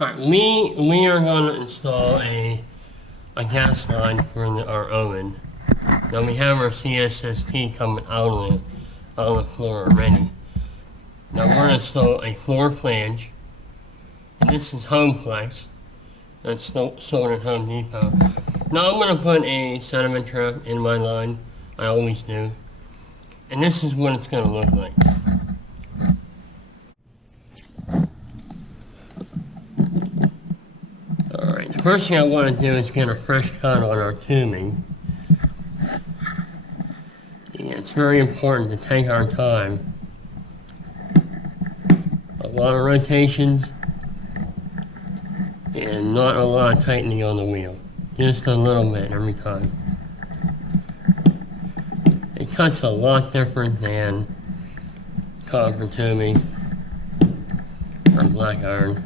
Alright, we are going to install a gas line for our oven. Now we have our CSST coming out on the floor already. Now we're going to install a floor flange. And this is HOMEFLEX. That's sold at Home Depot. Now I'm going to put a sediment trap in my line. I always do. And this is what it's going to look like. Alright, the first thing I want to do is get a fresh cut on our tubing. And it's very important to take our time. A lot of rotations and not a lot of tightening on the wheel. Just a little bit every time. It cuts a lot different than copper tubing or black iron.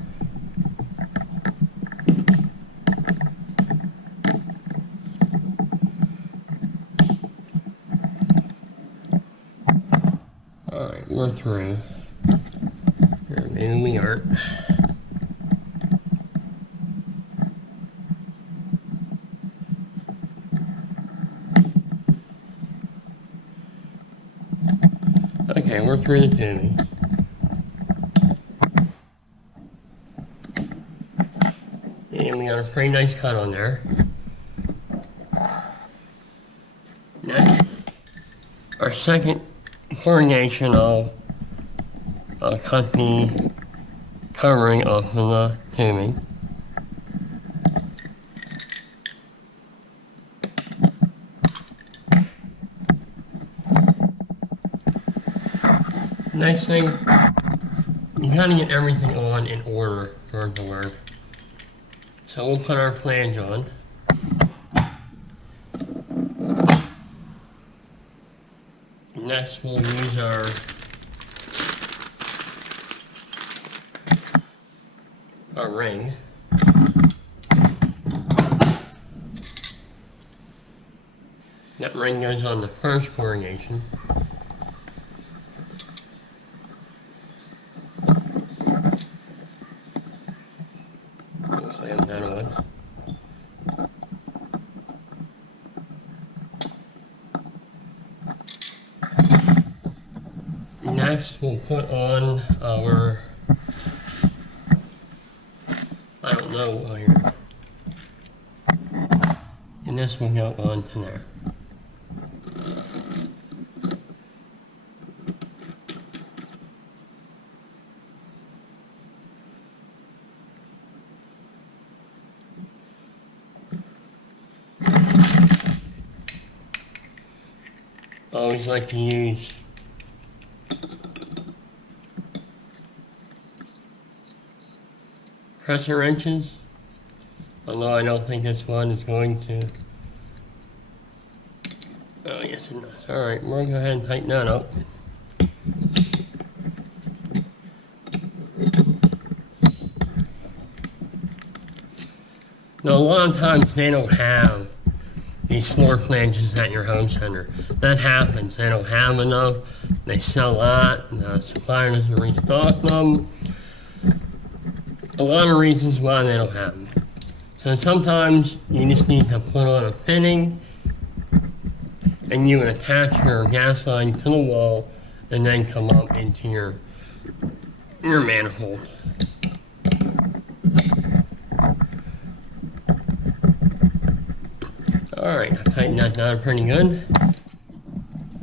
Alright, we're through. Or maybe we aren't. Okay, we're through the tubing. And we got a pretty nice cut on there. Next, our second coordination, I'll cut the covering off of the tubing. Next thing, you gotta get everything on in order for it to work. So we'll put our flange on. Next we'll use our ring. That ring goes on the first coordination. Slam that on. Next, we'll put on our, I don't know, here. And this will go on to there. I always like to use pressure wrenches, although I don't think this one is going to. Oh yes it does. Alright, we're going to go ahead and tighten that up. Now a lot of times they don't have these floor flanges at your home center. That happens. They don't have enough. They sell a lot. The supplier doesn't restock them. A lot of reasons why they don't have them. So sometimes you just need to put on a fitting and you would attach your gas line to the wall and then come up into your manifold. Alright, I've tightened that down pretty good.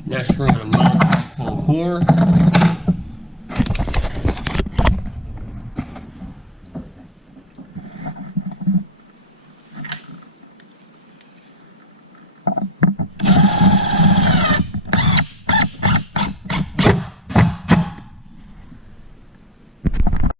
Next we're going to mount it to the floor.